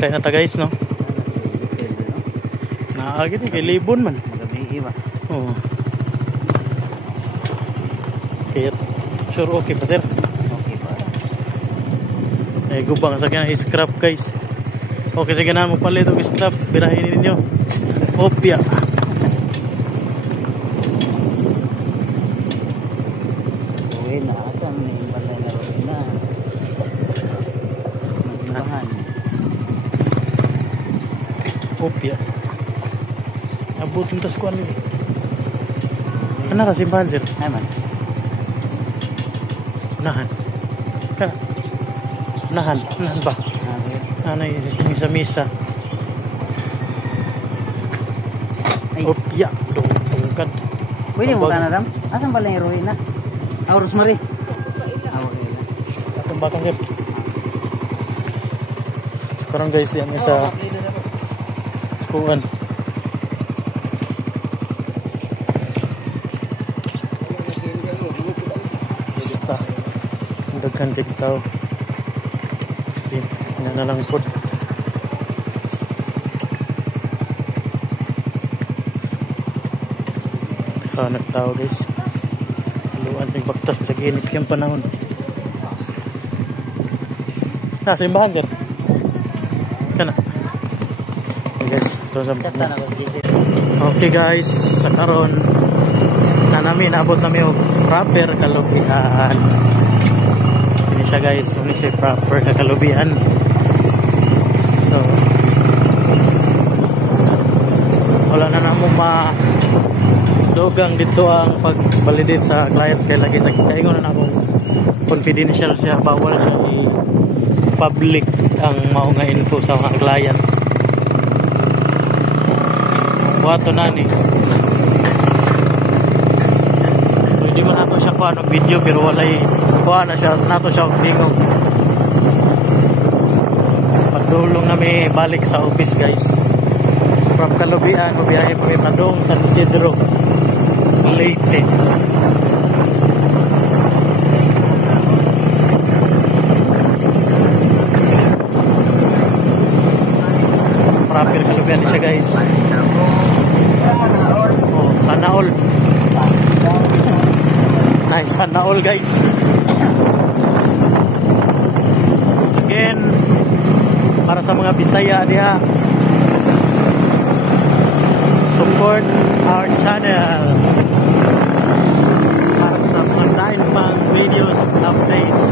Sakay na ta guys, no? Naagit kay libon man. Magabi ba? Oo. Kaya sure okay pa sir. Okay pa. Eh gubang sa kanya scrap guys. Okay sige na mo palit og scrap birahin ninyo. Opya. Uwi na asam may balay na uwi na. Masimbahan. Opya. Abutin tas kuan. Ana ra simbahan sir. Ay man. Nahan. Ka. Nahan ba? Anay misa-misa. Ay. Opya. Dungkad. Pwede mo ka na dam? Asan balay na uwi na? Ah, Rosemary. Tumbakan sir. Sekarang guys diyan sa kuan. Basta. Daghan kay tao. Spin. Na lang pod. Nagtao guys. Luan ng baktas sa ginip yung panahon. Simbahan sir. Kana. Guys, ito sa okay guys, sa karon na namin abot namin og proper kalubian. Ini siya guys, ini siya proper na kalubian. So wala na namo dogang dito ang pag-validate sa client kay lagi sa kaingon na akong confidential siya, bawal siya i-public ang maunga info sa mga client. Wato na ni. Hindi man ako siya kuha ng video pero walay kuha na siya, nato siya tingog. Pagdulong nami balik sa office guys. From Kalubian, mabiyahe kami padong San Isidro, Leyte. Proper Kalubian siya guys. Oh, sana all. Nice, sana all guys. Again, para sa mga Bisaya diha, support our channel para sa mga dahil pang videos, updates